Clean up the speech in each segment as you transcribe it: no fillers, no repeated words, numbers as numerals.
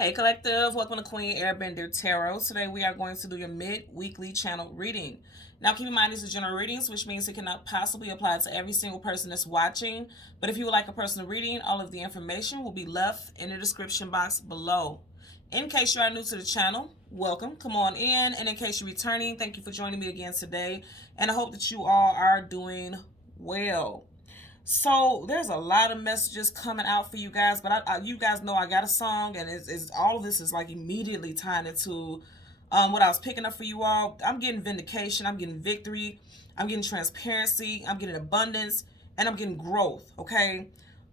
Hey Collective, welcome to Queen Airbender Tarot. Today we are going to do your mid-weekly channel reading. Now keep in mind these are general readings, which means it cannot possibly apply to every single person that's watching. But if you would like a personal reading, all of the information will be left in the description box below. In case you are new to the channel, welcome, come on in. And in case you're returning, thank you for joining me again today. And I hope that you all are doing well. So there's a lot of messages coming out for you guys, but you guys know I got a song, and it's all of this is like immediately tying into what I was picking up for you all. I'm getting vindication, I'm getting victory, I'm getting transparency, I'm getting abundance, and I'm getting growth. Okay,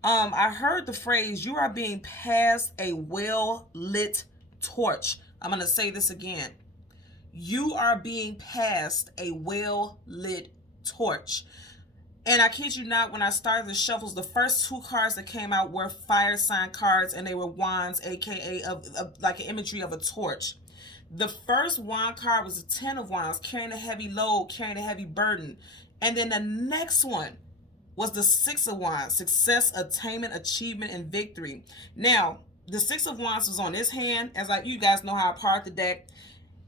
I heard the phrase "you are being passed a well-lit torch." I'm gonna say this again. You are being passed a well-lit torch. And I kid you not, when I started the shuffles, the first two cards that came out were fire sign cards, and they were wands, aka like an imagery of a torch. The first wand card was a 10 of wands, carrying a heavy load, carrying a heavy burden. And then the next one was the 6 of wands, success, attainment, achievement, and victory. Now, the 6 of wands was on this hand, as you guys know how I part the deck.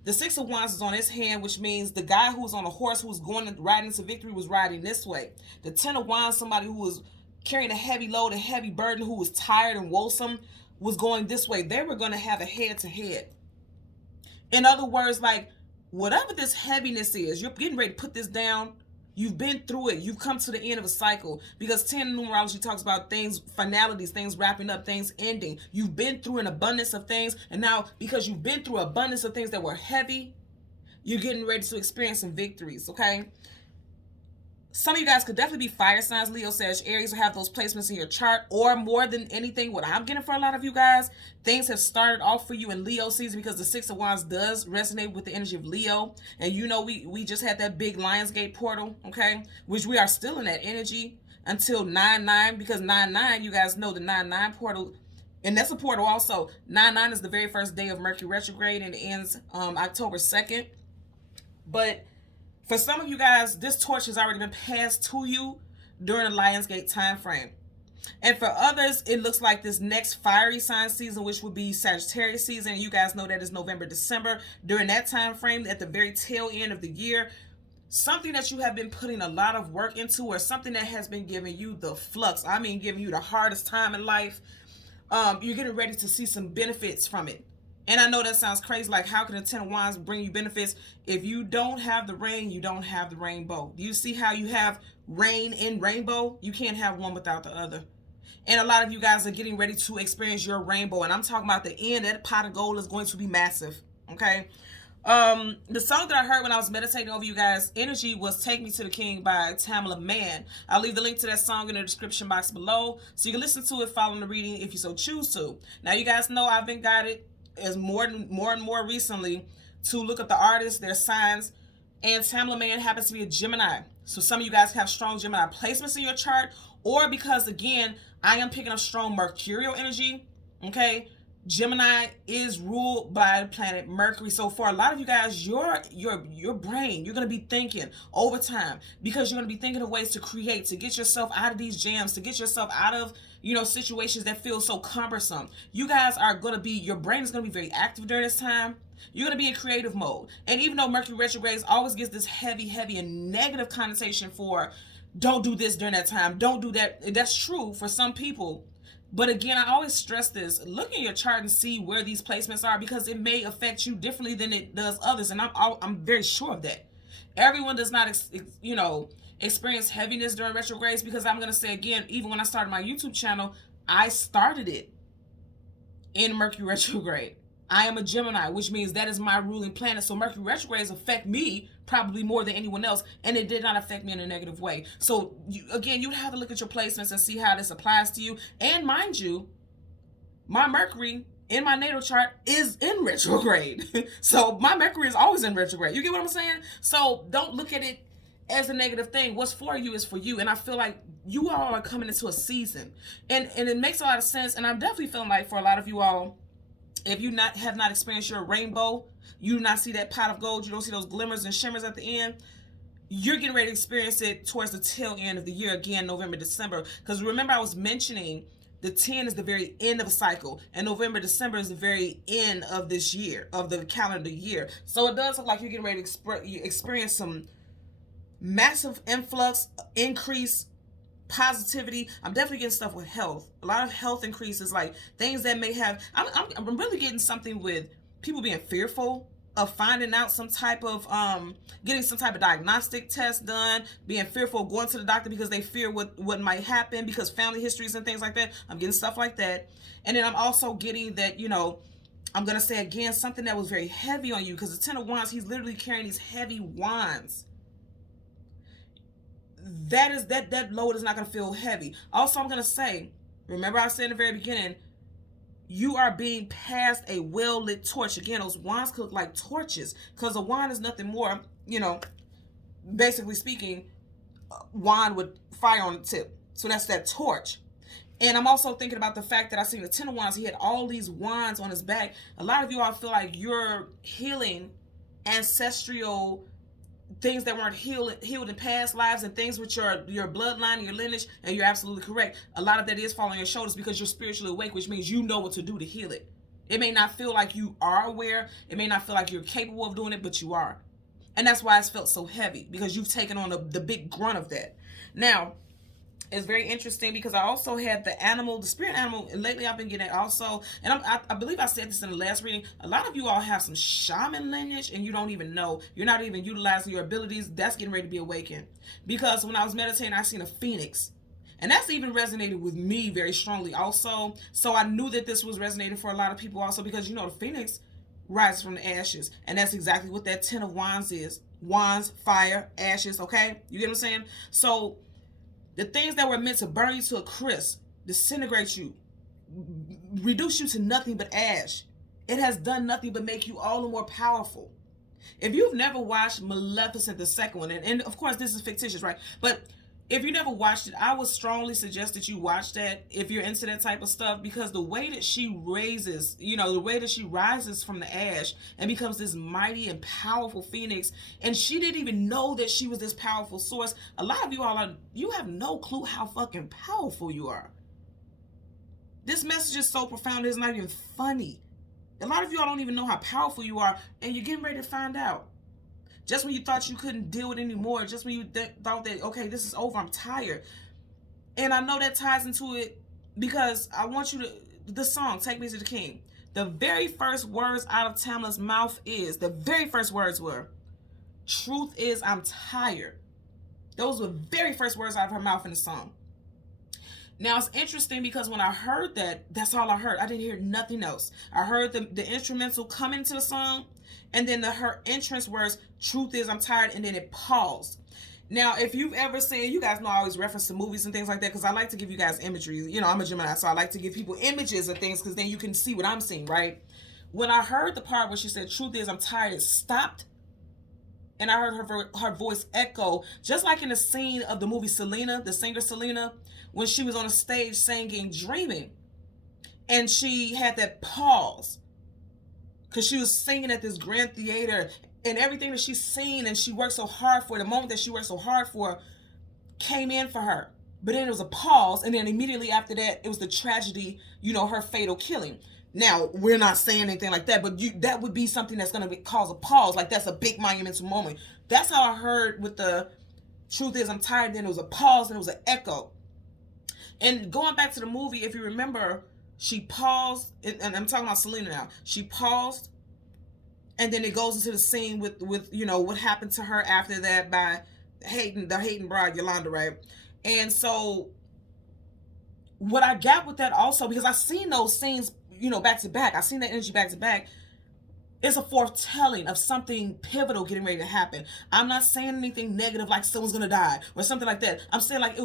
The 6 of wands is on his hand, which means the guy who was on a horse who was going and riding to victory was riding this way. The 10 of wands, somebody who was carrying a heavy load, a heavy burden, who was tired and woesome, was going this way. They were going to have a head-to-head. In other words, like, whatever this heaviness is, you're getting ready to put this down. You've been through it. You've come to the end of a cycle. Because 10 in numerology talks about things, finalities, things wrapping up, things ending. You've been through an abundance of things. And now, because you've been through an abundance of things that were heavy, you're getting ready to experience some victories, okay? Some of you guys could definitely be fire signs, Leo, Sag, Aries, or have those placements in your chart. Or more than anything, what I'm getting for a lot of you guys, things have started off for you in Leo season, because the 6 of wands does resonate with the energy of Leo. And you know, we just had that big Lionsgate portal, okay? Which we are still in that energy until 9-9, because 9-9, you guys know the 9-9 portal, and that's a portal also. 9-9 is the very first day of Mercury retrograde, and it ends October 2nd. But for some of you guys, this torch has already been passed to you during the Lionsgate time frame. And for others, it looks like this next fiery sign season, which would be Sagittarius season. You guys know that is November, December. During that time frame, at the very tail end of the year, something that you have been putting a lot of work into, or something that has been giving you the flux, I mean giving you the hardest time in life, you're getting ready to see some benefits from it. And I know that sounds crazy, like how can a 10 of wands bring you benefits? If you don't have the rain, you don't have the rainbow. Do you see how you have rain and rainbow? You can't have one without the other. And a lot of you guys are getting ready to experience your rainbow. And I'm talking about the end. That pot of gold is going to be massive, okay? The song that I heard when I was meditating over you guys' energy was Take Me to the King by Tamala Mann. I'll leave the link to that song in the description box below, so you can listen to it following the reading if you so choose to. Now, you guys know I've been guided as more and more recently to look at the artists, their signs, and Tamala Mann happens to be a Gemini. So some of you guys have strong Gemini placements in your chart, or because, again, I am picking up strong Mercurial energy, okay? Gemini is ruled by the planet Mercury. So for a lot of you guys, your brain, you're going to be thinking over time, because you're going to be thinking of ways to create, to get yourself out of these jams, to get yourself out of, you know, situations that feel so cumbersome. You guys are going to be, your brain is going to be very active during this time. You're going to be in creative mode. And even though Mercury retrograde always gets this heavy and negative connotation for don't do this during that time, don't do that. That's true for some people. But again, I always stress this. Look at your chart and see where these placements are, because it may affect you differently than it does others. And I'm very sure of that. Everyone does not, experience heaviness during retrogrades, because I'm going to say again, even when I started my YouTube channel, I started it in Mercury retrograde. I am a Gemini, which means that is my ruling planet. So Mercury retrogrades affect me probably more than anyone else, and it did not affect me in a negative way. So again, you have to look at your placements and see how this applies to you. And mind you, my Mercury in my natal chart is in retrograde. So my Mercury is always in retrograde. You get what I'm saying? So don't look at it as a negative thing. What's for you is for you. And I feel like you all are coming into a season. And it makes a lot of sense. And I'm definitely feeling like for a lot of you all, if you have not experienced your rainbow, you do not see that pot of gold, you don't see those glimmers and shimmers at the end, you're getting ready to experience it towards the tail end of the year, again, November, December. Because remember, I was mentioning The 10 is the very end of a cycle, and November, December is the very end of this year, of the calendar year. So it does look like you're getting ready to experience some massive influx, increase, positivity. I'm definitely getting stuff with health. A lot of health increases, like things that may have. I'm really getting something with people being fearful of finding out some type of getting some type of diagnostic test done, being fearful of going to the doctor because they fear what might happen because family histories and things like that. I'm getting stuff like that. And then I'm also getting that, you know, I'm gonna say again something that was very heavy on you, because the 10 of Wands, he's literally carrying these heavy wands. That load is not going to feel heavy. Also, I'm going to say, remember I said in the very beginning, you are being passed a well-lit torch. Again, those wands could look like torches, because a wand is nothing more, you know, basically speaking, wand with fire on the tip. So that's that torch. And I'm also thinking about the fact that I seen the 10 of Wands. He had all these wands on his back. A lot of you all feel like you're healing ancestral things that weren't healed in past lives, and things with your bloodline and your lineage. And you're absolutely correct. A lot of that is falling on your shoulders because you're spiritually awake, which means you know what to do to heal it. It may not feel like you are aware. It may not feel like you're capable of doing it, but you are. And that's why it's felt so heavy, because you've taken on the big grunt of that. Now, it's very interesting because I also had the animal, the spirit animal, and lately I've been getting it also, and I believe I said this in the last reading, a lot of you all have some shaman lineage and you don't even know. You're not even utilizing your abilities. That's getting ready to be awakened. Because when I was meditating, I seen a phoenix. And that's even resonated with me very strongly also. So I knew that this was resonating for a lot of people also, because, you know, the phoenix rises from the ashes. And that's exactly what that 10 of Wands is. Wands, fire, ashes, okay? You get what I'm saying? So the things that were meant to burn you to a crisp, disintegrate you, reduce you to nothing but ash, it has done nothing but make you all the more powerful. If you've never watched Maleficent, the second one, and of course this is fictitious, right? But if you never watched it, I would strongly suggest that you watch that if you're into that type of stuff, because the way that she raises, you know, the way that she rises from the ash and becomes this mighty and powerful phoenix, and she didn't even know that she was this powerful source. A lot of you all you have no clue how fucking powerful you are. This message is so profound, it's not even funny. A lot of you all don't even know how powerful you are, and you're getting ready to find out. Just when you thought you couldn't deal with it anymore, just when you thought that, okay, this is over, I'm tired. And I know that ties into it because I want you to, the song, Take Me to the King. The very first words out of Tamla's mouth the very first words were, truth is, I'm tired. Those were the very first words out of her mouth in the song. Now, it's interesting because when I heard that, that's all I heard. I didn't hear nothing else. I heard the instrumental come into the song, and then her entrance words, truth is, I'm tired, and then it paused. Now, if you've ever seen, you guys know I always reference to movies and things like that, because I like to give you guys imagery. You know, I'm a Gemini, so I like to give people images of things, because then you can see what I'm seeing, right? When I heard the part where she said, truth is, I'm tired, it stopped. And I heard her voice echo, just like in the scene of the movie Selena, the singer Selena, when she was on a stage singing Dreaming. And she had that pause, because she was singing at this grand theater, and everything that she's seen and she worked so hard for, the moment that she worked so hard for, came in for her. But then it was a pause, and then immediately after that, it was the tragedy, you know, her fatal killing. Now, we're not saying anything like that, but that would be something that's going to cause a pause. Like, that's a big monumental moment. That's how I heard with the truth is, I'm tired. Then it was a pause, and it was an echo. And going back to the movie, if you remember, she paused, and I'm talking about Selena now. She paused, and then it goes into the scene with you know, what happened to her after that by the hating bride, Yolanda, right? And so what I got with that also, because I seen those scenes, you know, back to back, I seen that energy back to back, is a foretelling of something pivotal getting ready to happen. I'm not saying anything negative like someone's gonna die or something like that. I'm saying like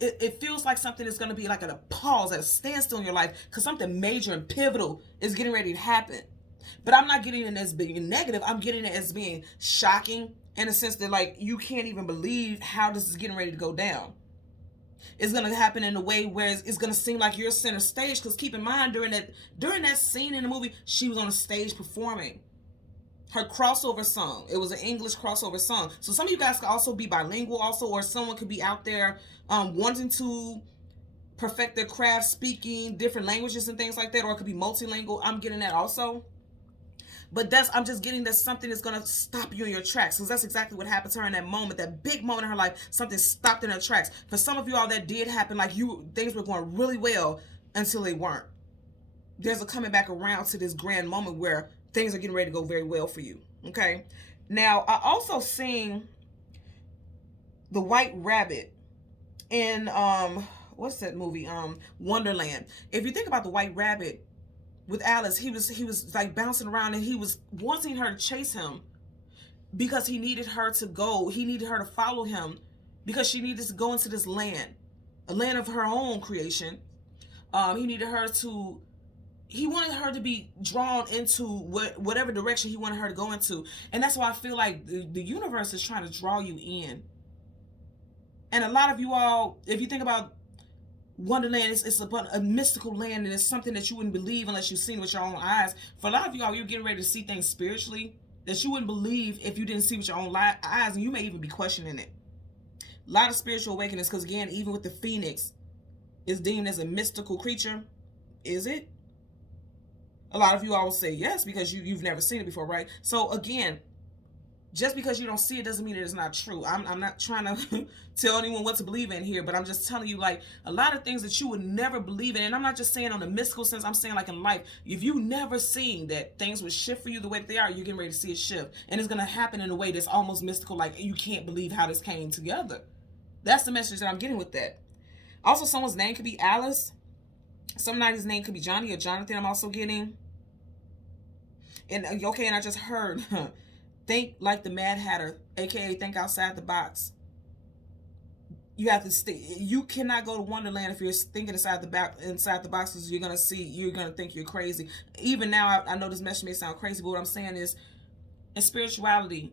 it feels like something is gonna be like at a pause, at a standstill in your life, because something major and pivotal is getting ready to happen. But I'm not getting it as being negative. I'm getting it as being shocking, in a sense that, like, you can't even believe how this is getting ready to go down. It's going to happen in a way where it's going to seem like you're center stage, because keep in mind, during that scene in the movie, she was on a stage performing her crossover song. It was an English crossover song. So some of you guys could also be bilingual also, or someone could be out there wanting to perfect their craft, speaking different languages and things like that, or it could be multilingual. I'm getting that also. But I'm just getting that something is going to stop you in your tracks, because that's exactly what happened to her in that moment, that big moment in her life. Something stopped in her tracks. For some of you all, that did happen. Like things were going really well until they weren't. There's a coming back around to this grand moment where things are getting ready to go very well for you. Okay. Now, I also seen the White Rabbit in what's that movie? Wonderland. If you think about the White Rabbit with Alice, he was like bouncing around, and he was wanting her to chase him because he needed her to go. He needed her to follow him because she needed to go into this land, a land of her own creation. He wanted her to be drawn into whatever direction he wanted her to go into. And that's why I feel like the universe is trying to draw you in. And a lot of you all, if you think about Wonderland, it's a mystical land, and it's something that you wouldn't believe unless you've seen it with your own eyes. For a lot of you all, you're getting ready to see things spiritually that you wouldn't believe if you didn't see with your own eyes, and you may even be questioning it. A lot of spiritual awakenings, because again, even with the phoenix, is deemed as a mystical creature. Is it? A lot of you all will say yes, because you've never seen it before, right? So again, just because you don't see it doesn't mean it's not true. I'm not trying to tell anyone what to believe in here, but I'm just telling you, like, a lot of things that you would never believe in. And I'm not just saying on the mystical sense, I'm saying like in life. If you never seen that things would shift for you the way that they are, you're getting ready to see a shift. And it's going to happen in a way that's almost mystical, like you can't believe how this came together. That's the message that I'm getting with that. Also, someone's name could be Alice. Somebody's name could be Johnny or Jonathan, I'm also getting. And okay, and I just heard, think like the Mad Hatter, aka think outside the box. You have to stay. You cannot go to Wonderland if you're thinking inside the box, because you're gonna think you're crazy. Even now, I know this message may sound crazy, but what I'm saying is, in spirituality,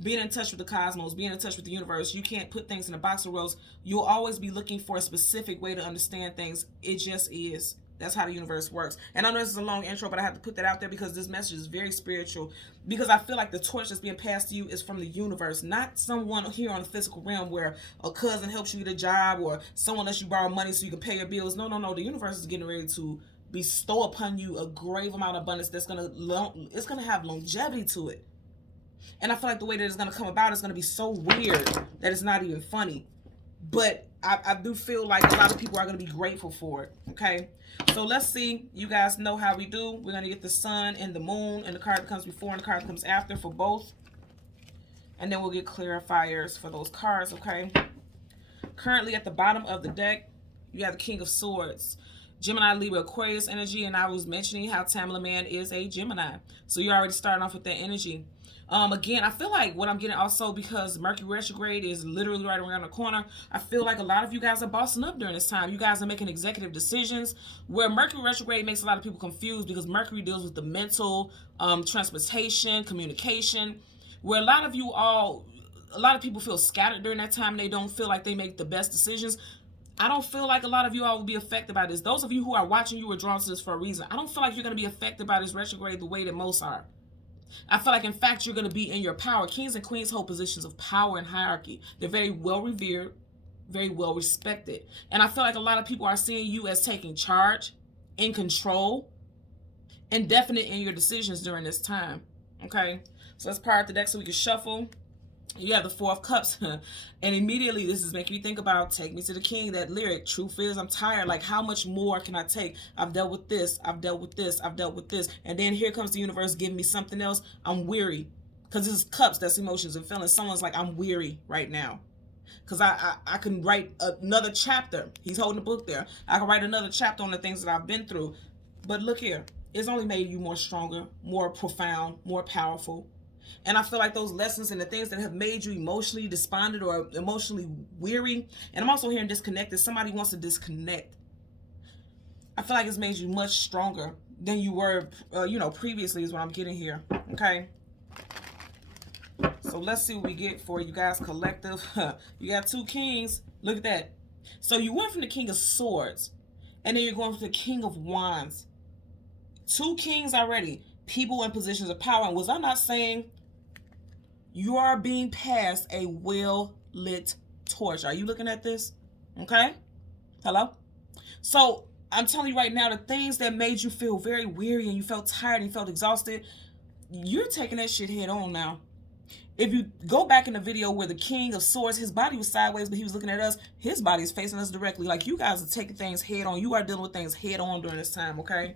being in touch with the cosmos, being in touch with the universe, you can't put things in a box of rose. You'll always be looking for a specific way to understand things. It just is. That's how the universe works. And I know this is a long intro, but I have to put that out there because this message is very spiritual. Because I feel like the torch that's being passed to you is from the universe, not someone here on the physical realm where a cousin helps you get a job or someone lets you borrow money so you can pay your bills. No. The universe is getting ready to bestow upon you a grave amount of abundance that's it's gonna have longevity to it. And I feel like the way that it's gonna come about is gonna be so weird that it's not even funny. But I do feel like a lot of people are going to be grateful for it. Okay, so let's see. You guys know how we do. We're going to get the sun and the moon and the card that comes before and the card that comes after for both. And then we'll get clarifiers for those cards, okay? Currently at the bottom of the deck, you have the King of Swords. Gemini, Libra, Aquarius energy. And I was mentioning how Tamala Man is a Gemini. So you're already starting off with that energy. Again, I feel like what I'm getting also, because Mercury retrograde is literally right around the corner, I feel like a lot of you guys are bossing up during this time. You guys are making executive decisions, where Mercury retrograde makes a lot of people confused, because Mercury deals with the mental, transportation, communication, where a lot of people feel scattered during that time, and they don't feel like they make the best decisions. I don't feel like a lot of you all will be affected by this. Those of you who are watching, you were drawn to this for a reason. I don't feel like you're going to be affected by this retrograde the way that most are. I feel like, in fact, you're going to be in your power. Kings and queens hold positions of power and hierarchy. They're very well revered, very well respected. And I feel like a lot of people are seeing you as taking charge, in control, and definite in your decisions during this time. Okay? So let's power up the deck so we can shuffle. You have the Four of Cups. And immediately this is making you think about Take Me to the King, that lyric. Truth is, I'm tired. Like, how much more can I take? I've dealt with this. I've dealt with this. I've dealt with this. And then here comes the universe giving me something else. I'm weary. Because this is cups. That's emotions and feelings. Someone's like, I'm weary right now. Because I can write another chapter. He's holding the book there. I can write another chapter on the things that I've been through. But look here. It's only made you more stronger, more profound, more powerful. And I feel like those lessons and the things that have made you emotionally despondent or emotionally weary, and I'm also hearing disconnected. Somebody wants to disconnect. I feel like it's made you much stronger than you were, previously, is what I'm getting here. Okay. So let's see what we get for you guys collective. You got two kings. Look at that. So you went from the King of Swords, and then you're going to the King of Wands. Two kings already. People in positions of power. And was I not saying you are being passed a well-lit torch? Are you looking at this? Okay? Hello? So I'm telling you right now, the things that made you feel very weary and you felt tired and you felt exhausted, you're taking that shit head on now. If you go back in the video where the King of Swords, his body was sideways, but he was looking at us, his body is facing us directly. Like, you guys are taking things head on. You are dealing with things head on during this time, okay?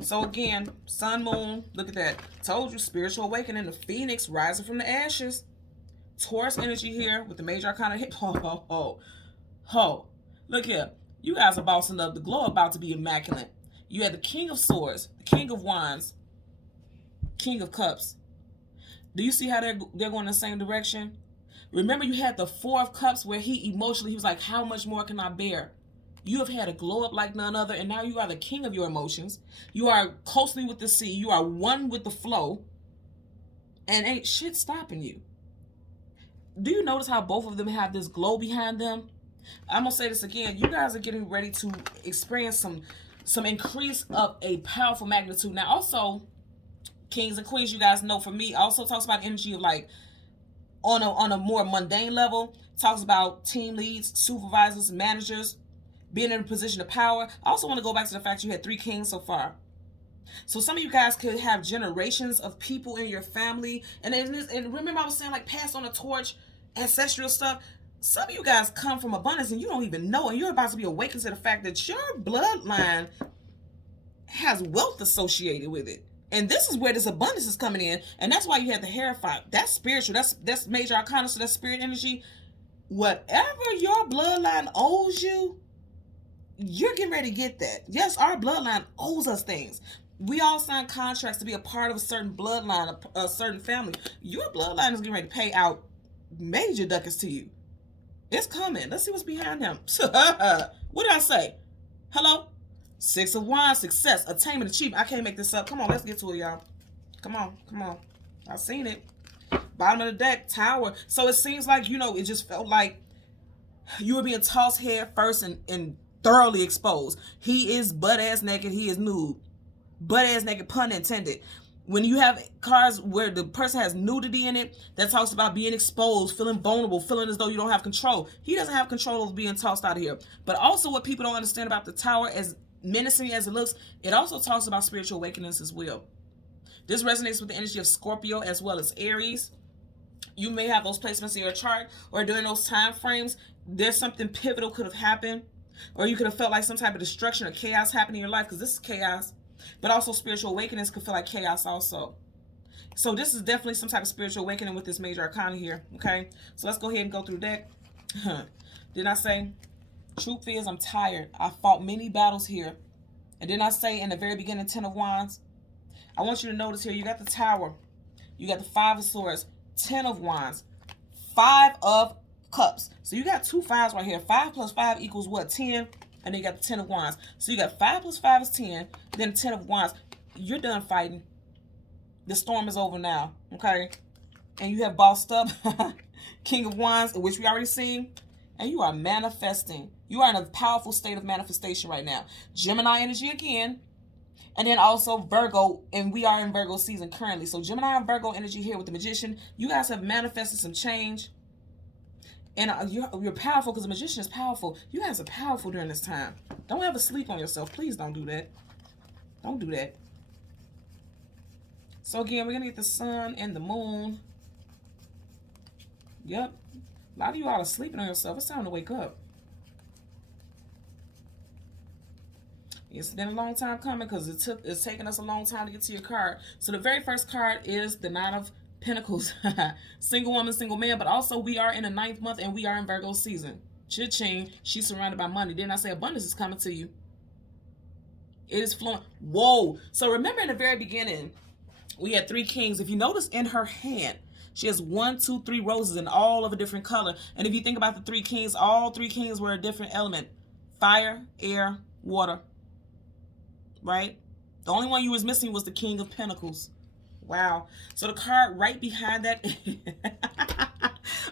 So again, sun, moon, look at that. Told you, spiritual awakening, the phoenix rising from the ashes. Taurus energy here with the major arcana hit. Ho, ho, ho. Ho. Look here. You guys are bossing up. The glow about to be immaculate. You had the King of Swords, the King of Wands, King of Cups. Do you see how they're going in the same direction? Remember, you had the Four of Cups where he was like, how much more can I bear? You have had a glow up like none other, and now you are the king of your emotions. You are closely with the sea. You are one with the flow, and ain't shit stopping you. Do you notice how both of them have this glow behind them? I'm going to say this again. You guys are getting ready to experience some increase of a powerful magnitude. Now, also, kings and queens, you guys know, for me, also talks about energy of like on a more mundane level. Talks about team leads, supervisors, managers, being in a position of power. I also want to go back to the fact you had 3 kings so far. So some of you guys could have generations of people in your family. And remember I was saying, like, pass on a torch, ancestral stuff. Some of you guys come from abundance and you don't even know. And you're about to be awakened to the fact that your bloodline has wealth associated with it. And this is where this abundance is coming in. And that's why you had the Hierophant. That's spiritual. That's major arcana. So that's spirit energy. Whatever your bloodline owes you, you're getting ready to get that. Yes, our bloodline owes us things. We all sign contracts to be a part of a certain bloodline, a certain family. Your bloodline is getting ready to pay out major ducats to you. It's coming. Let's see what's behind him. What did I say? Hello? 6 of Wands, success, attainment, achievement. I can't make this up. Come on, let's get to it, y'all. Come on, come on. I've seen it. Bottom of the deck, Tower. So it seems like, it just felt like you were being tossed head first and thoroughly exposed. He is butt-ass naked. He is nude. Butt-ass naked, pun intended. When you have cards where the person has nudity in it, that talks about being exposed, feeling vulnerable, feeling as though you don't have control. He doesn't have control of being tossed out of here. But also what people don't understand about the Tower, as menacing as it looks, it also talks about spiritual awakenings as well. This resonates with the energy of Scorpio as well as Aries. You may have those placements in your chart, or during those time frames, there's something pivotal could have happened, or you could have felt like some type of destruction or chaos happened in your life, because this is chaos. But also spiritual awakenings could feel like chaos also. So this is definitely some type of spiritual awakening with this major arcana here. Okay, so let's go ahead and go through the deck. Didn't I say? Truth is, I'm tired. I fought many battles here. And didn't I say in the very beginning, 10 of Wands? I want you to notice here, you got the Tower. You got the 5 of Swords, 10 of Wands, 5 of Cups. So you got 2 5s right here. 5 plus 5 equals what? 10. And then you got the 10 of Wands. So you got 5 plus 5 is 10. Then 10 of Wands. You're done fighting. The storm is over now. Okay? And you have bossed up King of Wands, which we already seen. And you are manifesting. You are in a powerful state of manifestation right now. Gemini energy again. And then also Virgo. And we are in Virgo season currently. So Gemini and Virgo energy here with the Magician. You guys have manifested some change. And you're powerful because the Magician is powerful. You guys are powerful during this time. Don't ever sleep on yourself. Please don't do that. Don't do that. So again, we're going to get the sun and the moon. Yep. A lot of you all are sleeping on yourself. It's time to wake up. It's been a long time coming because it's taken us a long time to get to your card. So the very first card is the 9 of Pentacles. Single woman, single man, but also we are in the 9th month and we are in Virgo season. Cha-ching, she's surrounded by money. Didn't I say abundance is coming to you? It is flowing. Whoa. So remember in the very beginning, we had 3 kings. If you notice in her hand, she has 1, 2, 3 roses in all of a different color. And if you think about the 3 kings, all 3 kings were a different element. Fire, air, water. Right? The only one you was missing was the King of Pentacles. Wow. So the card right behind that.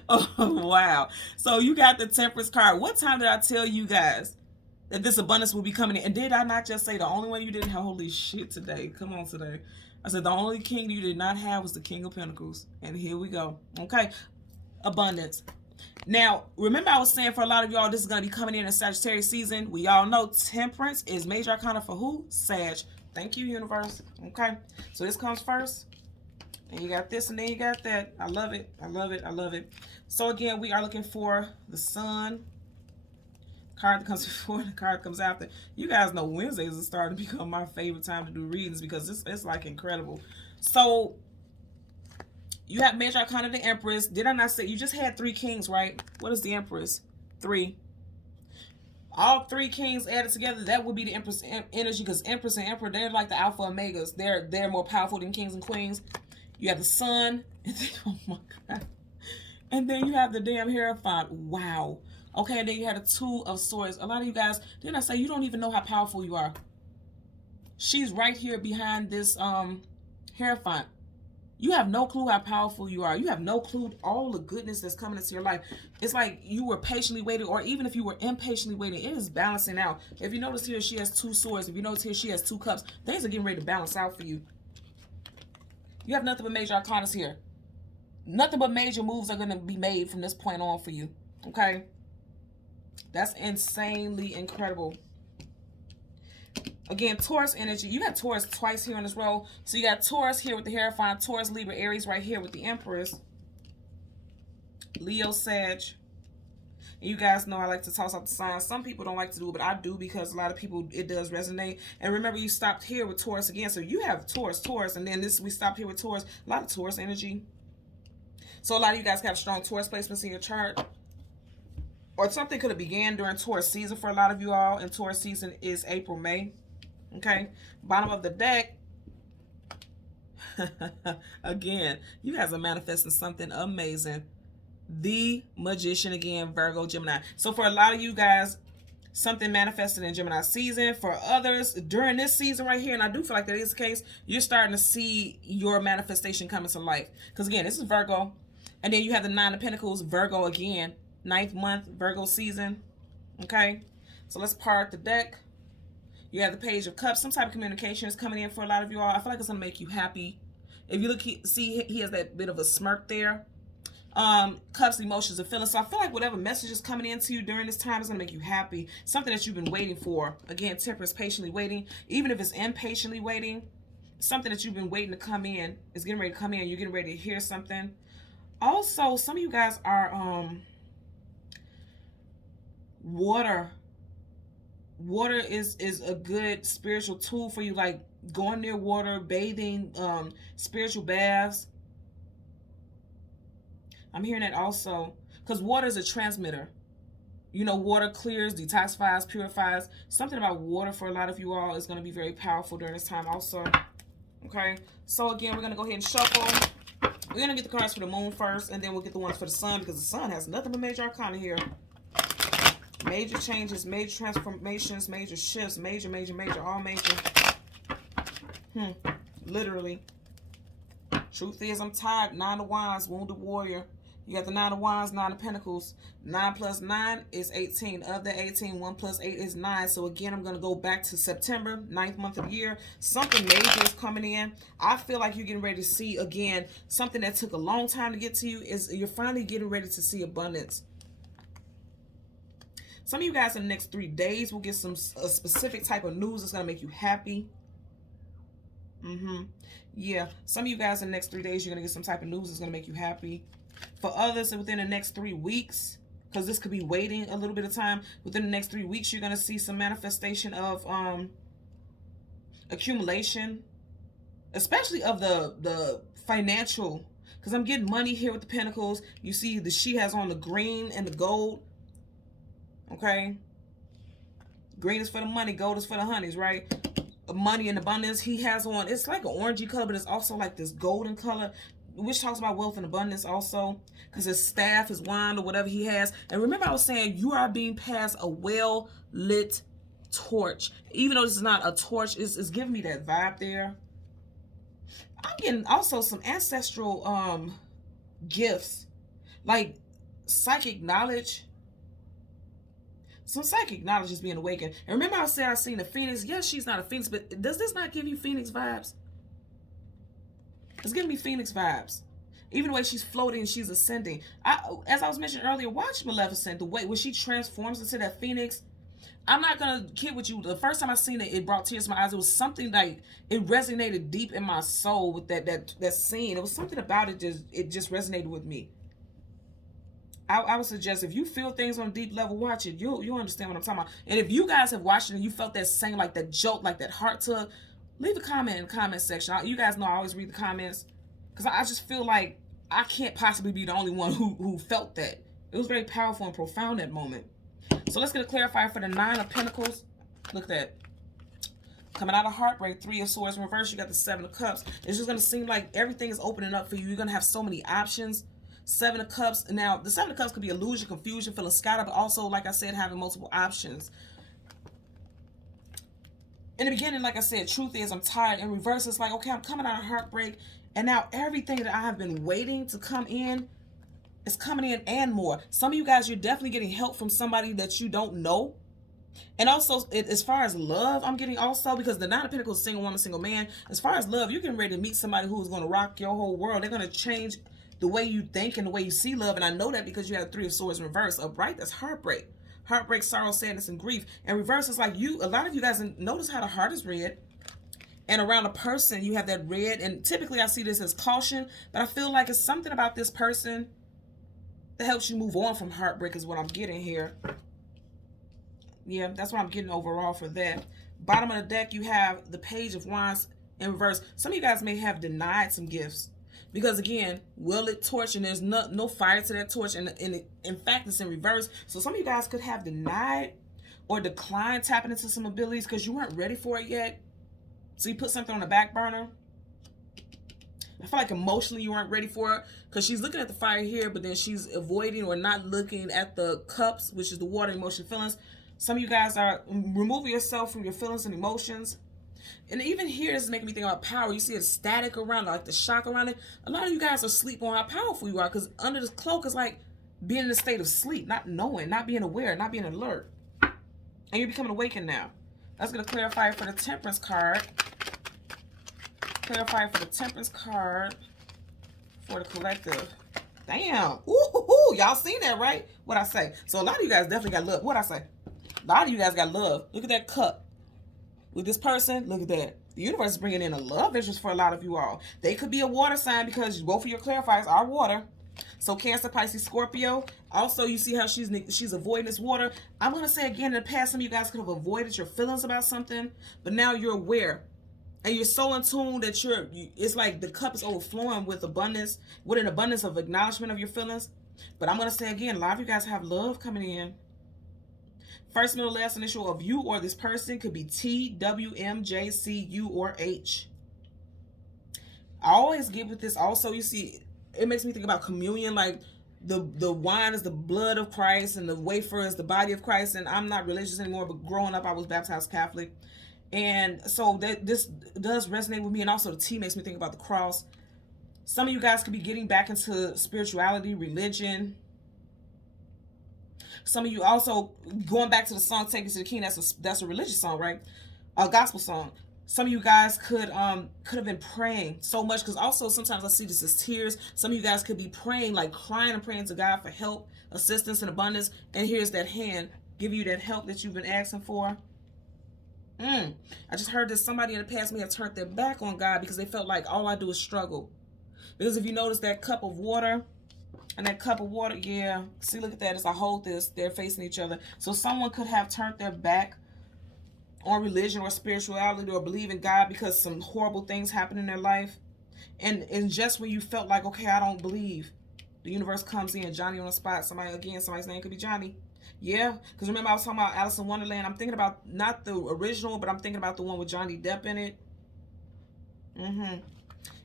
Oh, wow. So you got the Temperance card. What time did I tell you guys that this abundance will be coming in? And did I not just say the only one you didn't have? Holy shit today. Come on today. I said the only king you did not have was the King of Pentacles. And here we go. Okay. Abundance. Now, remember I was saying for a lot of y'all, this is going to be coming in Sagittarius season. We all know Temperance is major arcana for who? Sag. Thank you, universe. Okay. So this comes first. And you got this and then you got that. I love it. I love it. I love it. So again, we are looking for the Sun. Card that comes before, the card comes after. You guys know Wednesdays is starting to become my favorite time to do readings because it's like incredible. So you have major arcana, the Empress. Did I not say you just had 3 kings, right? What is the Empress? 3. All 3 kings added together, that would be the Empress energy, because Empress and Emperor, they're like the alpha omegas. They're more powerful than kings and queens. You have the Sun, and then, oh my God. And then you have the damn Hierophant. Wow. Okay, and then you had a 2 of Swords. A lot of you guys, didn't I say you don't even know how powerful you are? She's right here behind this Hierophant. You have no clue how powerful you are. You have no clue all the goodness that's coming into your life. It's like you were patiently waiting, or even if you were impatiently waiting, it is balancing out. If you notice here, she has 2 swords. If you notice here, she has 2 cups. Things are getting ready to balance out for you. You have nothing but major arcanas here. Nothing but major moves are going to be made from this point on for you. Okay? That's insanely incredible. Again, Taurus energy. You got Taurus twice here in this row. So you got Taurus here with the Hierophant, Taurus, Libra, Aries right here with the Empress. Leo, Sag. And you guys know I like to toss out the signs. Some people don't like to do it, but I do because a lot of people, it does resonate. And remember, you stopped here with Taurus again. So you have Taurus, and then we stopped here with Taurus. A lot of Taurus energy. So a lot of you guys have strong Taurus placements in your chart. Or something could have began during Taurus season for a lot of you all. And Taurus season is April, May. Okay, bottom of the deck. Again, you guys are manifesting something amazing. The Magician again, Virgo, Gemini. So for a lot of you guys, something manifested in Gemini season. For others, during this season right here, and I do feel like that is the case, you're starting to see your manifestation coming to life. Because again, this is Virgo. And then you have the 9 of Pentacles, Virgo again. 9th month, Virgo season. Okay, so let's part the deck. You have the Page of Cups. Some type of communication is coming in for a lot of you all. I feel like it's going to make you happy. If you look, see, he has that bit of a smirk there. Cups, emotions, and feelings. So I feel like whatever message is coming into you during this time is going to make you happy. Something that you've been waiting for. Again, Temperance, patiently waiting. Even if it's impatiently waiting, something that you've been waiting to come in is getting ready to come in. You're getting ready to hear something. Also, some of you guys are water. Water is a good spiritual tool for you, like going near water, bathing, spiritual baths. I'm hearing that also because water is a transmitter. You know, water clears, detoxifies, purifies. Something about water for a lot of you all is going to be very powerful during this time also. Okay, so again, we're going to go ahead and shuffle. We're going to get the cards for the moon first, and then we'll get the ones for the sun, because the sun has nothing but major arcana here. Major changes, major transformations, major shifts, major, all major. Literally. Truth is, I'm tired. 9 of Wands, Wounded Warrior. You got the 9 of Wands, 9 of Pentacles. 9 plus 9 is 18. Of the 18, 1 plus 8 is 9. So again, I'm going to go back to September, 9th month of the year. Something major is coming in. I feel like you're getting ready to see, again, something that took a long time to get to you. Is you're finally getting ready to see abundance. Some of you guys in the next 3 days will get a specific type of news that's going to make you happy. Yeah. Some of you guys in the next 3 days, you're going to get some type of news that's going to make you happy. For others, within the next 3 weeks, because this could be waiting a little bit of time, within the next 3 weeks, you're going to see some manifestation of accumulation, especially of the financial, because I'm getting money here with the Pentacles. You see that she has on the green and the gold. Okay, green is for the money, gold is for the honeys, right? Money and abundance. He has on, it's like an orangey color, but it's also like this golden color, which talks about wealth and abundance also, because his staff, his wand, or whatever he has. And remember I was saying you are being passed a well-lit torch. Even though this is not a torch, it's giving me that vibe there. I'm getting also some ancestral gifts, like psychic knowledge. Some psychic knowledge is being awakened. And remember I said I seen a phoenix. Yes, she's not a phoenix, but does this not give you phoenix vibes? It's giving me phoenix vibes. Even the way she's floating and she's ascending. As I was mentioning earlier, watch Maleficent, the way when she transforms into that phoenix. I'm not gonna kid with you. The first time I seen it, it brought tears to my eyes. It was something like it resonated deep in my soul with that scene. It was something about it just resonated with me. I would suggest if you feel things on a deep level, watch it. You'll understand what I'm talking about. And if you guys have watched it and you felt that same, like that joke, like that heart tug, leave a comment in the comment section. You guys know I always read the comments because I just feel like I can't possibly be the only one who felt that. It was very powerful and profound, that moment. So let's get a clarifier for the 9 of Pentacles. Look at that. Coming out of heartbreak, 3 of Swords in reverse, you got the 7 of Cups. It's just going to seem like everything is opening up for you. You're going to have so many options. 7 of Cups. Now, the 7 of Cups could be illusion, confusion, feeling scattered, but also, like I said, having multiple options. In the beginning, like I said, truth is I'm tired. In reverse, it's like, okay, I'm coming out of heartbreak, and now everything that I have been waiting to come in is coming in and more. Some of you guys, you're definitely getting help from somebody that you don't know. And also, as far as love, I'm getting also, because the 9 of Pentacles, single woman, single man, as far as love, you're getting ready to meet somebody who is going to rock your whole world. They're going to change the way you think and the way you see love. And I know that because you have 3 of Swords in reverse. Upright, that's heartbreak. Heartbreak, sorrow, sadness, and grief. And reverse is like a lot of you guys notice how the heart is red. And around a person, you have that red. And typically I see this as caution. But I feel like it's something about this person that helps you move on from heartbreak is what I'm getting here. Yeah, that's what I'm getting overall for that. Bottom of the deck, you have the Page of Wands in reverse. Some of you guys may have denied some gifts. Because again, well-lit torch, and there's no fire to that torch, and in fact, it's in reverse. So some of you guys could have denied or declined tapping into some abilities because you weren't ready for it yet. So you put something on the back burner. I feel like emotionally you weren't ready for it because she's looking at the fire here, but then she's avoiding or not looking at the cups, which is the water, emotion, feelings. Some of you guys are removing yourself from your feelings and emotions. And even here, this is making me think about power. You see a static around, like the shock around it. A lot of you guys are asleep on how powerful you are because under this cloak is like being in a state of sleep, not knowing, not being aware, not being alert. And you're becoming awakened now. That's going to clarify for the Temperance card. Clarify for the Temperance card for the collective. Damn. Ooh, y'all seen that, right? What I say? So a lot of you guys definitely got love. What I say? A lot of you guys got love. Look at that cup. With this person, look at that. The universe is bringing in a love interest for a lot of you all. They could be a water sign because both of your clarifiers are water. So Cancer, Pisces, Scorpio. Also, you see how she's avoiding this water. I'm going to say again, in the past, some of you guys could have avoided your feelings about something, but now you're aware. And you're so in tune that it's like the cup is overflowing with abundance, with an abundance of acknowledgement of your feelings. But I'm going to say again, a lot of you guys have love coming in. First, middle, last initial of you or this person could be T, W, M, J, C, U, or H. I always get with this also, you see, it makes me think about communion, like the wine is the blood of Christ and the wafer is the body of Christ. And I'm not religious anymore, but growing up, I was baptized Catholic. And so this does resonate with me. And also the T makes me think about the cross. Some of you guys could be getting back into spirituality, religion. Some of you also going back to the song "Take Me to the King." That's a religious song, right? A gospel song. Some of you guys could have been praying so much because also sometimes I see this as tears. Some of you guys could be praying, like crying and praying to God for help, assistance, and abundance. And here's that hand giving you that help that you've been asking for. I just heard that somebody in the past may have turned their back on God because they felt like all I do is struggle. Because if you notice that cup of water. And that cup of water, yeah. See, look at that. As I hold this, they're facing each other. So someone could have turned their back on religion or spirituality or believe in God because some horrible things happened in their life. And just when you felt like, okay, I don't believe, the universe comes in. Johnny on the spot. Somebody's name could be Johnny. Yeah, because remember I was talking about Alice in Wonderland. I'm thinking about not the original, but I'm thinking about the one with Johnny Depp in it.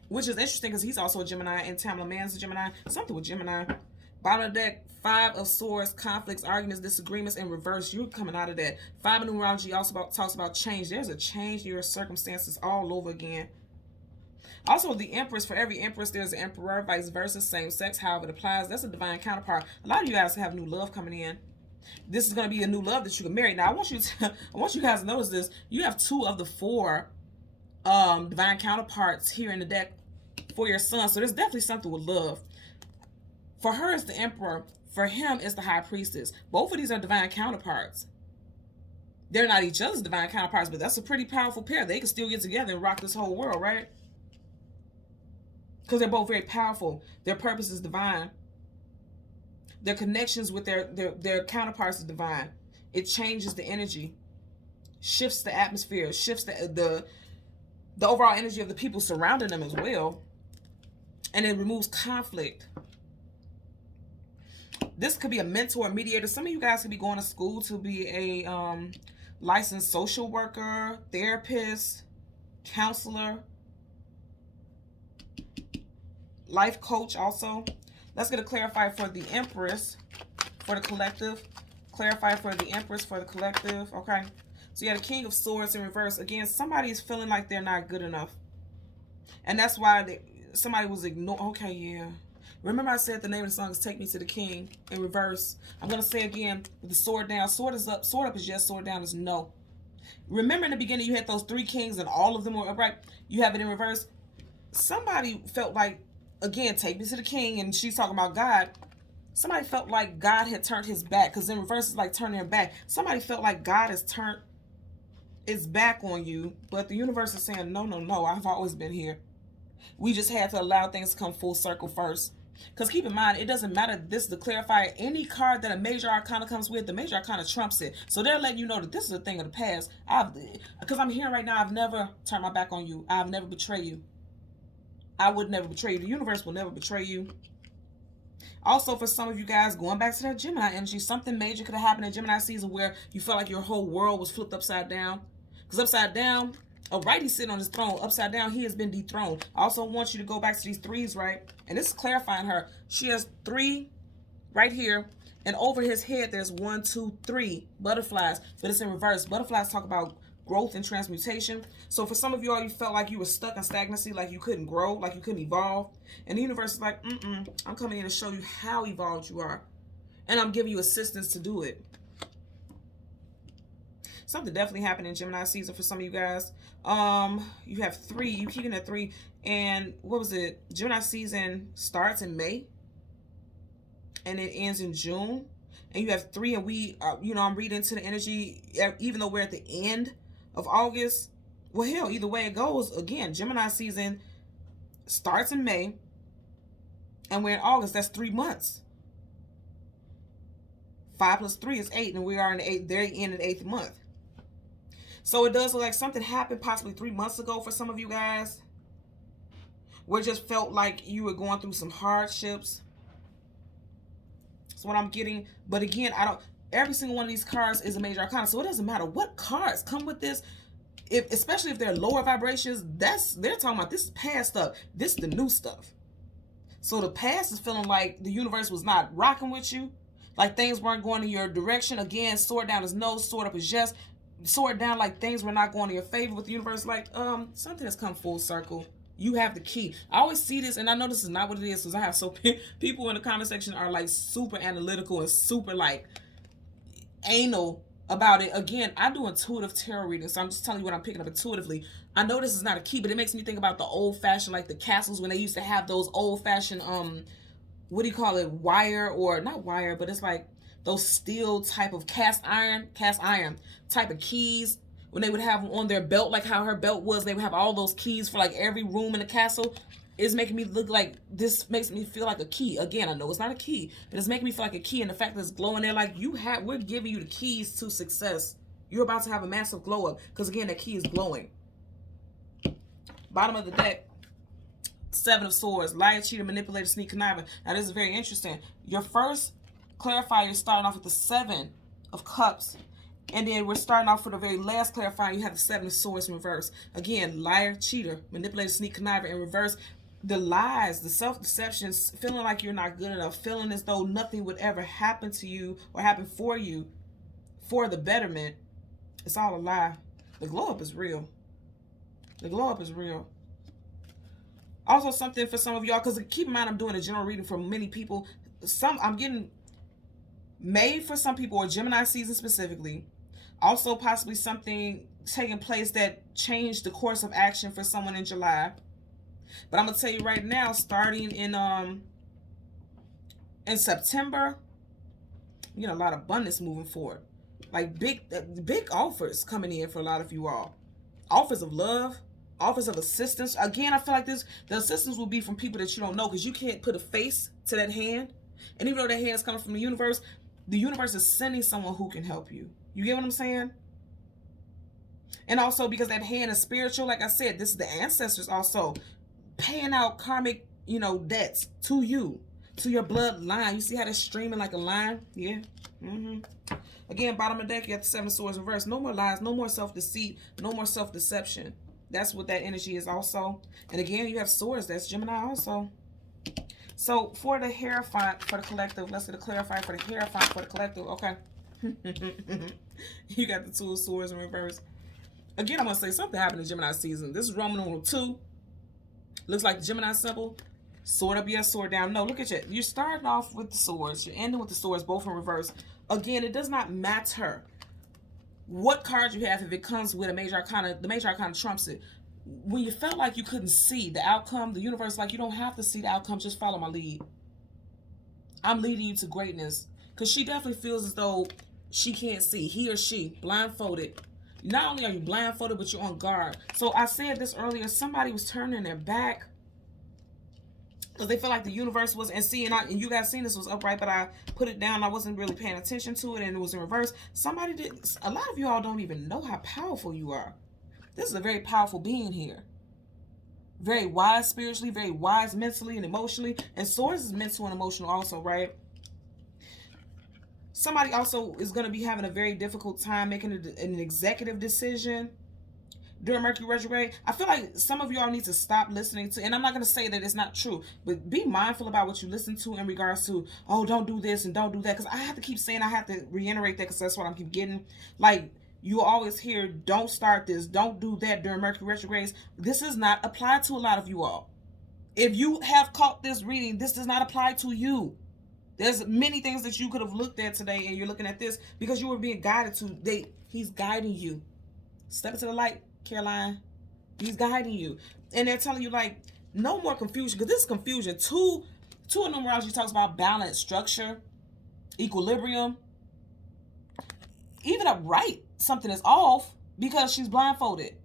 Which is interesting because he's also a Gemini and Tamla Mann's a Gemini. Something with Gemini. Bottom of the deck, 5 of Swords, conflicts, arguments, disagreements in reverse. You're coming out of that. 5 of numerology also talks about change. There's a change in your circumstances all over again. Also, the Empress, for every Empress, there's an Emperor, vice versa, same sex, however it applies. That's a divine counterpart. A lot of you guys have new love coming in. This is going to be a new love that you can marry. Now, I want you guys to notice this. You have 2 of the 4 divine counterparts here in the deck for your son. So there's definitely something with love. For her, it's the emperor. For him, it's the high priestess. Both of these are divine counterparts. They're not each other's divine counterparts, but that's a pretty powerful pair. They can still get together and rock this whole world, right? Because they're both very powerful. Their purpose is divine. Their connections with their counterparts is divine. It changes the energy, shifts the atmosphere, shifts the overall energy of the people surrounding them as well. And it removes conflict. This could be a mentor, mediator. Some of you guys could be going to school to be a licensed social worker, therapist, counselor, life coach also. Let's get a clarifier for the Empress, for the collective. Clarify for the Empress, for the collective. Okay. So you got a King of Swords in reverse. Again, somebody is feeling like they're not good enough. And that's why somebody was ignored. Okay, yeah. Remember I said the name of the song is Take Me to the King in reverse. I'm going to say again with the sword down. Sword is up. Sword up is yes. Sword down is no. Remember in the beginning you had those 3 kings and all of them were upright. You have it in reverse. Somebody felt like, again, take me to the king, and she's talking about God. Somebody felt like God had turned his back, because in reverse is like turning their back. Somebody felt like God has turned its back on you, but the universe is saying, no, no, no, I've always been here. We just had to allow things to come full circle first. Because keep in mind, it doesn't matter, this is the clarifier, any card that a major arcana comes with, the major arcana trumps it. So they're letting you know that this is a thing of the past. Because I'm hearing right now, I've never turned my back on you. I've never betrayed you. I would never betray you. The universe will never betray you. Also, for some of you guys, going back to that Gemini energy, something major could have happened in Gemini season where you felt like your whole world was flipped upside down. Because upside down, right, he's sitting on his throne. Upside down, he has been dethroned. I also want you to go back to these 3s, right? And this is clarifying her. She has 3 right here. And over his head, there's 1, 2, 3 butterflies. But it's in reverse. Butterflies talk about growth and transmutation. So for some of you all, you felt like you were stuck in stagnancy, like you couldn't grow, like you couldn't evolve. And the universe is like, I'm coming in to show you how evolved you are. And I'm giving you assistance to do it. Something definitely happened in Gemini season for some of you guys. You have 3, you keeping at 3. And what was it? Gemini season starts in May. And it ends in June. And you have 3, and we, I'm reading into the energy, even though we're at the end of August. Well, hell, either way it goes, again, Gemini season starts in May, and we're in August. That's 3 months. 5 plus 3 is 8, and we are in the 8th, very end of the 8th month. So it does look like something happened possibly 3 months ago for some of you guys, where it just felt like you were going through some hardships. That's what I'm getting. But again, every single one of these cards is a major arcana, so it doesn't matter what cards come with this. Especially if they're lower vibrations, they're talking about this is past stuff. This is the new stuff. So the past is feeling like the universe was not rocking with you, like things weren't going in your direction. Again, sword down is no, sword up is yes. Sword down like things were not going in your favor with the universe. Like something has come full circle. You have the key. I always see this, and I know this is not what it is, because I have people in the comment section are like super analytical and super like anal about it. Again, I do intuitive tarot reading, so I'm just telling you what I'm picking up intuitively. I know this is not a key, but it makes me think about the old-fashioned, like the castles when they used to have those old-fashioned, what do you call it, wire, or not wire, but it's like those steel type of cast iron type of keys, when they would have them on their belt, like how her belt was, they would have all those keys for like every room in the castle. It's making me look like, this makes me feel like a key. Again, I know it's not a key, but it's making me feel like a key. And the fact that it's glowing there, like we're giving you the keys to success. You're about to have a massive glow up, because again, that key is glowing. Bottom of the deck, 7 of Swords, liar, cheater, manipulator, sneak, conniver. Now this is very interesting. Your first clarifier is starting off with the 7 of Cups. And then we're starting off with the very last clarifier. You have the 7 of Swords in reverse. Again, liar, cheater, manipulator, sneak, conniver in reverse. The lies, the self-deceptions, feeling like you're not good enough, feeling as though nothing would ever happen to you or happen for you for the betterment. It's all a lie. The glow up is real. The glow up is real. Also something for some of y'all, because keep in mind I'm doing a general reading for many people. I'm getting made for some people, or Gemini season specifically. Also possibly something taking place that changed the course of action for someone in July. But I'm gonna tell you right now, starting in September, you know, a lot of abundance moving forward. Like big offers coming in for a lot of you all. Offers of love, offers of assistance. Again, I feel like the assistance will be from people that you don't know, because you can't put a face to that hand. And even though that hand is coming from the universe is sending someone who can help you. You get what I'm saying? And also, because that hand is spiritual, like I said, this is the ancestors also paying out karmic, you know, debts to you, to your bloodline. You see how that's streaming like a line? Yeah. Again, bottom of the deck, you have the 7 swords reversed. No more lies, no more self-deceit, no more self-deception. That's what that energy is also. And again, you have swords. That's Gemini also. So for the Hierophant, for the collective, let's get a clarify for the Hierophant, for the collective. Okay. You got the 2 of swords in reverse. Again, I'm going to say something happened in Gemini season. This is Roman numeral 2. Looks like the Gemini symbol. Sword up, yes, sword down. No, look at you. You're starting off with the swords. You're ending with the swords, both in reverse. Again, it does not matter what card you have if it comes with a major arcana. The major arcana trumps it. When you felt like you couldn't see the outcome, the universe, like, you don't have to see the outcome. Just follow my lead. I'm leading you to greatness. Because she definitely feels as though she can't see. He or she, blindfolded. Not only are you blindfolded, but you're on guard. So I said this earlier. Somebody was turning their back because they felt like the universe was, and you guys seen this was upright, but I put it down. I wasn't really paying attention to it, and it was in reverse. Somebody did. A lot of you all don't even know how powerful you are. This is a very powerful being here. Very wise spiritually, very wise mentally and emotionally. And swords is mental and emotional also, right? Somebody also is going to be having a very difficult time making an executive decision during Mercury retrograde. I feel like some of y'all need to stop listening to, and I'm not going to say that it's not true, but be mindful about what you listen to in regards to, oh, don't do this and don't do that. Because I have to keep saying, I have to reiterate that, because that's what I keep getting. Like, you always hear, don't start this, don't do that during Mercury retrogrades. This is not applied to a lot of you all. If you have caught this reading, this does not apply to you. There's many things that you could have looked at today, and you're looking at this because you were being guided to. He's guiding you. Step into the light, Caroline. He's guiding you. And they're telling you, like, no more confusion, because this is confusion. Two in numerology talks about balance, structure, equilibrium. Even upright, something is off because she's blindfolded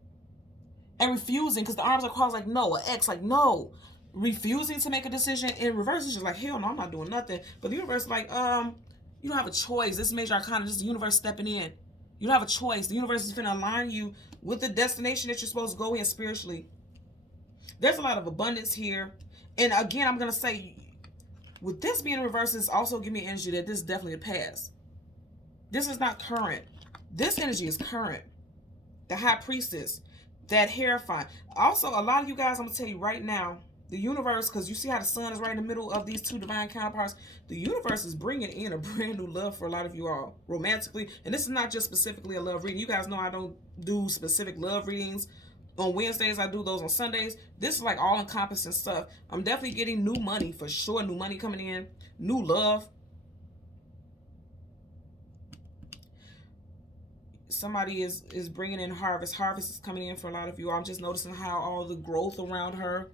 and refusing, because the arms are crossed like no, an X like no. Refusing to make a decision. In reverse, is just like, hell no, I'm not doing nothing. But the universe is like, you don't have a choice. This major arcana, just the universe stepping in. You don't have a choice. The universe is going to align you with the destination that you're supposed to go in spiritually. There's a lot of abundance here. And again, I'm going to say, with this being in reverse, is also giving me energy that this is definitely a past. This is not current. This energy is current. The High Priestess, that Hierophant. Also, a lot of you guys, I'm going to tell you right now, the universe, because you see how the sun is right in the middle of these 2 divine counterparts, the universe is bringing in a brand new love for a lot of you all, romantically. And this is not just specifically a love reading. You guys know I don't do specific love readings on Wednesdays. I do those on Sundays. This is like all-encompassing stuff. I'm definitely getting new money, for sure. New money coming in. New love. Somebody is bringing in harvest. Harvest is coming in for a lot of you. I'm just noticing how all the growth around her,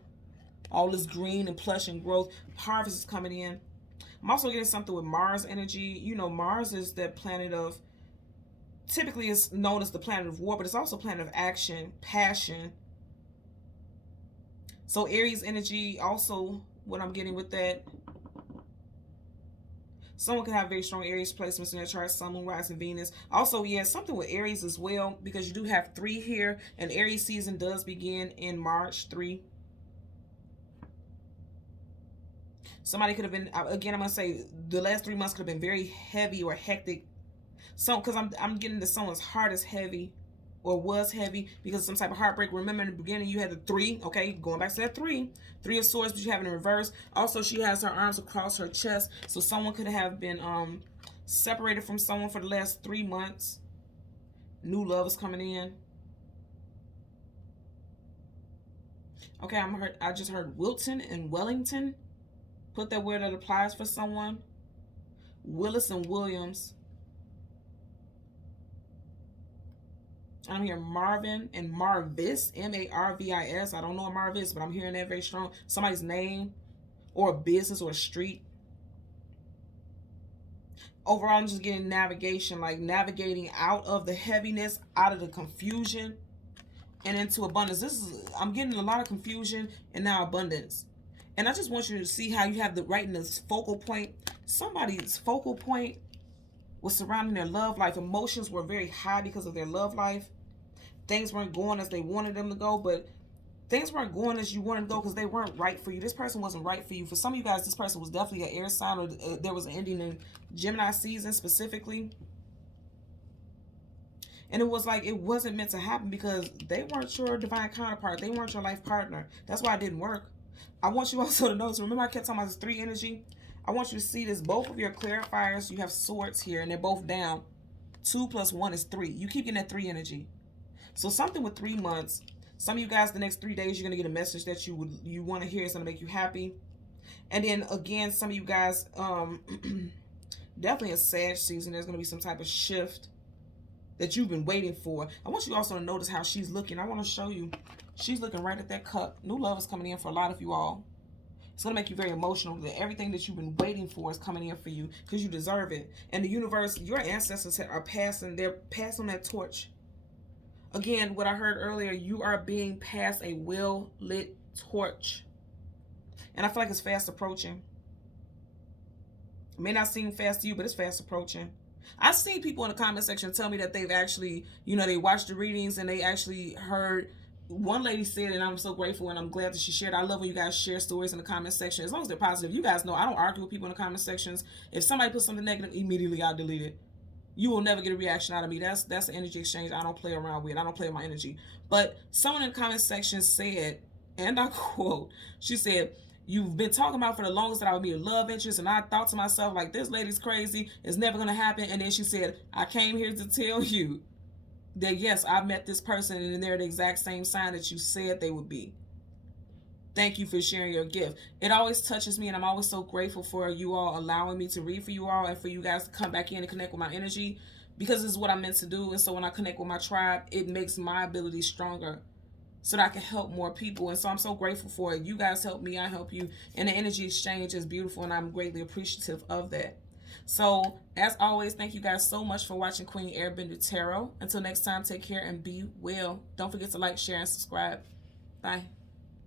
all this green and plush and growth, harvest is coming in. I'm also getting something with Mars energy. You know, Mars is that planet of, typically it's known as the planet of war, but it's also a planet of action, passion. So Aries energy, also what I'm getting with that. Someone can have very strong Aries placements in their chart, Sun, Moon, Rising, Venus. Also, yeah, something with Aries as well, because you do have 3 here, and Aries season does begin in March 3. Somebody could have been, again, I'm going to say the last 3 months could have been very heavy or hectic. So, because I'm getting that someone's heart is heavy or was heavy because of some type of heartbreak. Remember in the beginning you had the 3, okay? Going back to that 3 of swords, but you have it in reverse. Also, she has her arms across her chest. So someone could have been separated from someone for the last 3 months. New love is coming in. Okay, I just heard Wilton and Wellington. Put that word that applies for someone. Willis and Williams. I'm hearing Marvin and Marvis, Marvis. I don't know a Marvis, but I'm hearing that very strong. Somebody's name or a business or a street. Overall, I'm just getting navigation, like navigating out of the heaviness, out of the confusion, and into abundance. I'm getting a lot of confusion and now abundance. And I just want you to see how you have the right in this focal point. Somebody's focal point was surrounding their love life. Emotions were very high because of their love life. Things weren't going as they wanted them to go, but things weren't going as you wanted to go because they weren't right for you. This person wasn't right for you. For some of you guys, this person was definitely an air sign, or there was an ending in Gemini season specifically. And it was like it wasn't meant to happen because they weren't your divine counterpart. They weren't your life partner. That's why it didn't work. I want you also to notice, remember I kept talking about this 3 energy? I want you to see this. Both of your clarifiers, you have swords here, and they're both down. 2 plus 1 is 3. You keep getting that 3 energy. So something with 3 months. Some of you guys, the next 3 days, you're going to get a message that you want to hear. It's going to make you happy. And then, again, some of you guys, definitely a Sag season. There's going to be some type of shift that you've been waiting for. I want you also to notice how she's looking. I want to show you. She's looking right at that cup. New love is coming in for a lot of you all. It's going to make you very emotional. That everything that you've been waiting for is coming in for you because you deserve it. And the universe, your ancestors are passing. They're passing that torch. Again, what I heard earlier, you are being passed a well-lit torch. And I feel like it's fast approaching. It may not seem fast to you, but it's fast approaching. I've seen people in the comment section tell me that they've actually, they watched the readings and they actually heard. One lady said, and I'm so grateful and I'm glad that she shared. I love when you guys share stories in the comment section. As long as they're positive. You guys know I don't argue with people in the comment sections. If somebody puts something negative, immediately I'll delete it. You will never get a reaction out of me. That's an energy exchange I don't play around with. I don't play with my energy. But someone in the comment section said, and I quote, she said, "You've been talking about for the longest that I would be a love interest, and I thought to myself, like, this lady's crazy. It's never going to happen." And then she said, "I came here to tell you that, yes, I met this person, and they're the exact same sign that you said they would be. Thank you for sharing your gift." It always touches me, and I'm always so grateful for you all allowing me to read for you all and for you guys to come back in and connect with my energy, because this is what I'm meant to do. And so when I connect with my tribe, it makes my ability stronger so that I can help more people. And so I'm so grateful for it. You guys help me, I help you. And the energy exchange is beautiful, and I'm greatly appreciative of that. So, as always, thank you guys so much for watching Queen Airbender Tarot. Until next time, take care and be well. Don't forget to like, share, and subscribe. Bye.